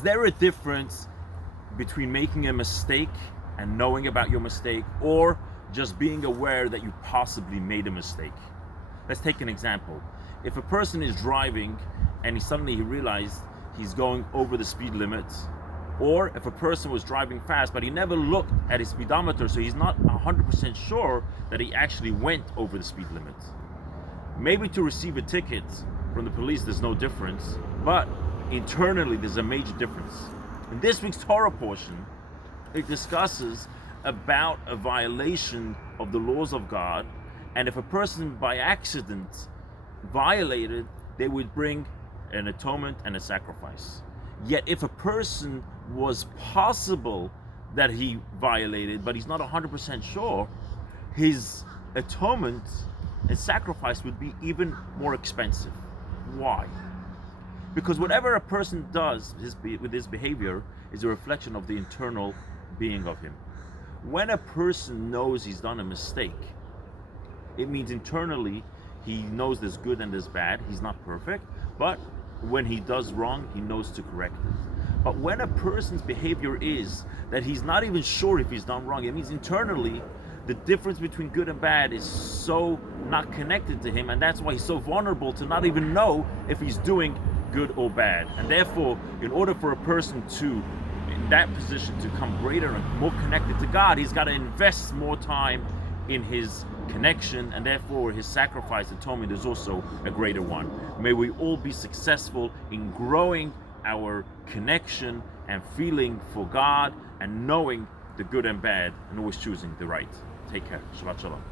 Is there a difference between making a mistake and knowing about your mistake, or just being aware that you possibly made a mistake? Let's take an example. If a person is driving and he suddenly realized he's going over the speed limit, or if a person was driving fast but he never looked at his speedometer, so he's not 100% sure that he actually went over the speed limit. Maybe to receive a ticket from the police there's no difference, but internally there's a major difference. In this week's Torah portion, it discusses about a violation of the laws of God, and if a person by accident violated, they would bring an atonement and a sacrifice. Yet if a person was possible that he violated, but he's not 100% sure, his atonement and sacrifice would be even more expensive. Why? Because whatever a person does with his behavior is a reflection of the internal being of him. When a person knows he's done a mistake, it means internally he knows there's good and there's bad. He's not perfect, but when he does wrong, he knows to correct it. But when a person's behavior is that he's not even sure if he's done wrong, it means internally the difference between good and bad is so not connected to him, and that's why he's so vulnerable to not even know if he's doing good or bad. And therefore, in order for a person to, in that position, to become greater and more connected to God, he's got to invest more time in his connection, and therefore his sacrifice atonement is also a greater one. May we all be successful in growing our connection and feeling for God, and knowing the good and bad, and always choosing the right. Take care. Shabbat Shalom.